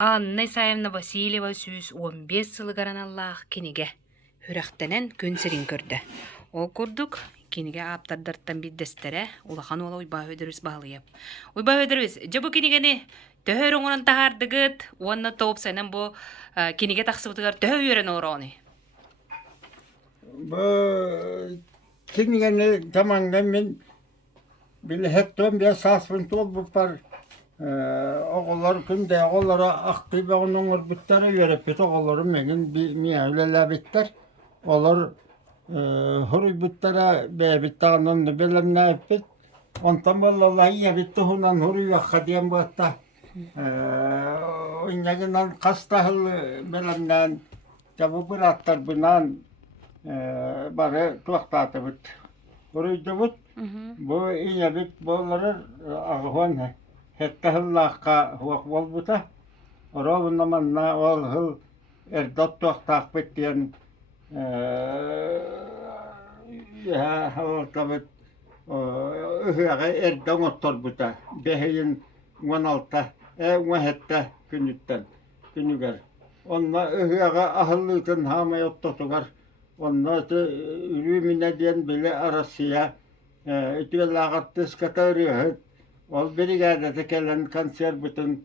Анна Исаевна Васильева сүүс 15 сылыгаран Аллах кинигэ хүрәхтенен күнсерин көрдө. Ол курдук кинигэ аптардартан биддестере улахан ола уйба өдөрүс баалыйып. Уйба өдөрүс жабу кинигени төһөр оңонан тахардыгыт, уонна топ сенен бу кинигэ тахсыбытыгар төһө үйрен ороны. Бу кинигени таманга мен били хеттон бия саспын тол бу пар oğullar günde oğullara aktif onun örgütleri yönetti oğulları menin miyavleler bitter oğullar hürübütlere bebittanın bilemne yapıp ondan vallahi Ийэбит туһунан hürü yakadiyen bu hatta oynayan kastahıl bilemnen tabu bıraktar bunan bari tuğaktatı bit hürüydü bit bu Ийэбит boğulları ağıvan Hettahıllahka huak volbuta, orabın namanna ol hıl erdottuak takbet diyen halkabet ühüge erdon ottor buta, beheyin 16 hette günütten, günüger. Onna ühüge ahıllıytın hamay ottotugar, onna ürümine diyen bile arasıya, ütüge lağattız katarıyor. Ol brigada tekelen kanser bütün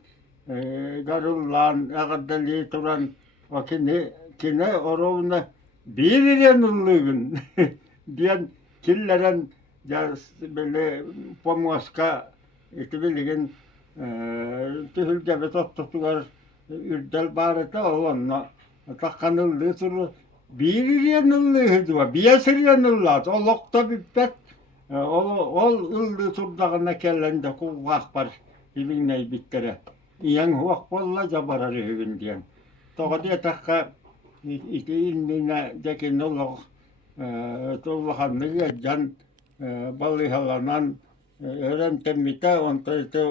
garullan ağadali turan o kine orowna birirenulluğun diyen killeren böyle pomoska itibilgin tühülgebe tottugar ürdel barata olanna takkanıldığı turu birirenulluğu diyor biyasirirenulluğu o lokta bippet ol ıldı turdağına kellende kuvvaq var ibinney bittere. İyan huaq bolla jabararı hügün diyen. Toğa diye takka iti innine dekin olaq tullaqanlığı jan balihalanan öğrentemmite onta ite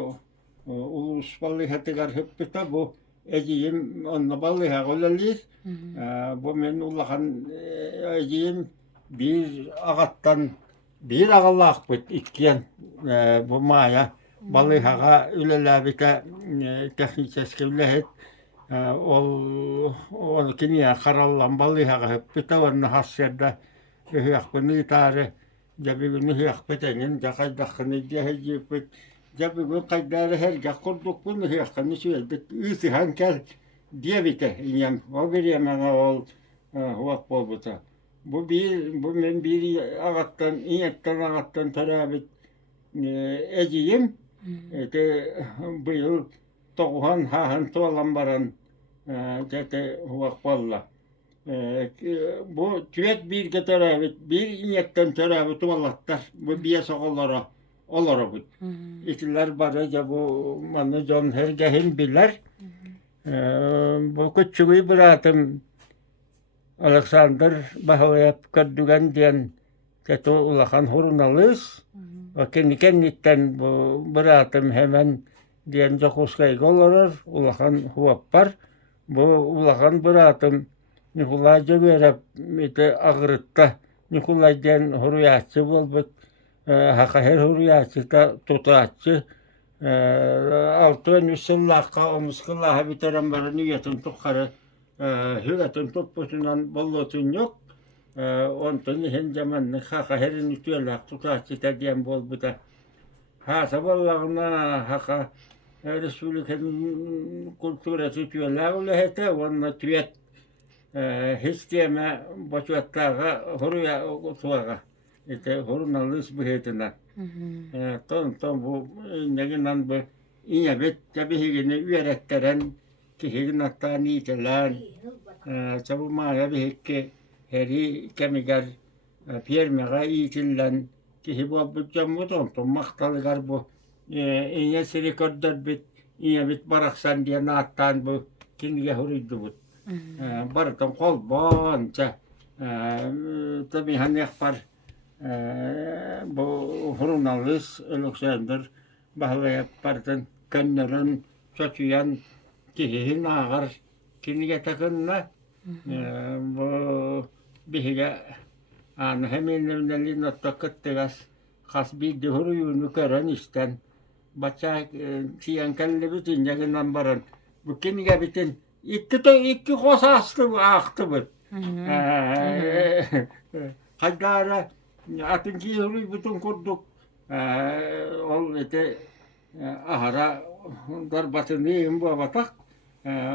ulus balihatigar hüppüte bu ejiyim onna baliha golaliyiz. Bu men ulaqan ejiyim bir ağattan bir ağalak bit itkiyen bu maya balıhaga ülelabite teknikçeskevlehet ol kiniye karallan balıhaga hep bitavanna hasyerda hıyak bunu tare jabi bunu hıyak bitenin jakaydakhını dehecip jabi bu kaydare her kurduk bunu hıyakını söyledik üsü hankel diyebite inyem o bir yemene ol huak bolbuta. Bu men bir ağattan, iyetten ağattan tarabit ejiyim. Bu yıl toğuhan hahan toğlan baran jete huak balla. Bu tüet bir tarabit, bir iyetten tarabit olattar. Bu biye soğullara olara bud. İtiler baraja bu manı jon hergehin biler. Bu küçüğü bıratım. Alexander bahwa kedugan dian jatuh ulakan hurunalus, kenitten bu beratem hemen dian jokuskay goloror ulakan huapar, bu ulakan beratem nikulay jagerap ite agretta nikulay dian huruyatçı bolbut hakaher huruyatçı ta tutatçı altın üsüllahka omuskıllaha biteran bara niyetin tukkarı hügatın toppusundan bollotun yok. Ondan hen zaman haka herin ütüyelak tutahçı diyen bol buda. Hasa bollağına haka Respublikanın kulturası ütüyelak öyle hete onunla tüyet hiç diyeme boçuattağa horuya otuağa. İşte horunalız bu hetine. Ton bu neginan bu İýэбит tabi higini üyeretteren ki hatta nitelan çabu maya bir hikke heri kemiger piermega itillen ki bu bütçemudon to maktalıgar bu siri kördörbüt Ийэбит barahsan diye naattan bu kinniгэ huruydu bu barıton kol bonca tabi hani yapar bu hurunalız Alexander bahla yapardan könnerin çocuyan kihihin ağır kinniгэ takınna bu bihiga an hemen evnelin ottakıttıgas kas bir huruyunu kören isten baca siyan kelle bütün yakından baran bu kinige bitin iki kosastı aktı bu. Haydara atın kiyuri bütün kurduk. Ol ete ahara darbatın diyeyim bu batak.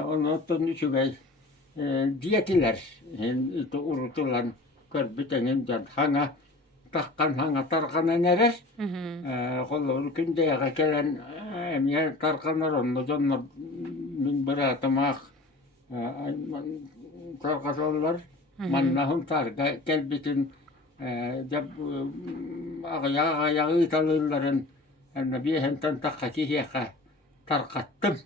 Onu otun üçügey diyetiler. Ito urutulan körbütenin can hanga takkan hanga tarkanan erer. Kolor kündeye gelen emiye tarkanlar onu canlar min bırakmak tarkasollar. Mannahun tarka kelbitin ayağı italıların bir henten takka kihiyaka tarkattım.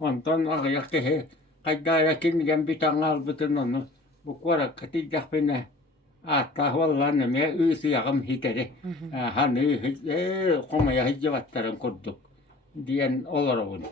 Ondan ayak kehe kaydaya kinnigen bitan al bütün onu bu kuorak katijak pinne aattaa vallan nemiä yagam hitere. Hani komaya hijavattaren kurduk dien olorovun.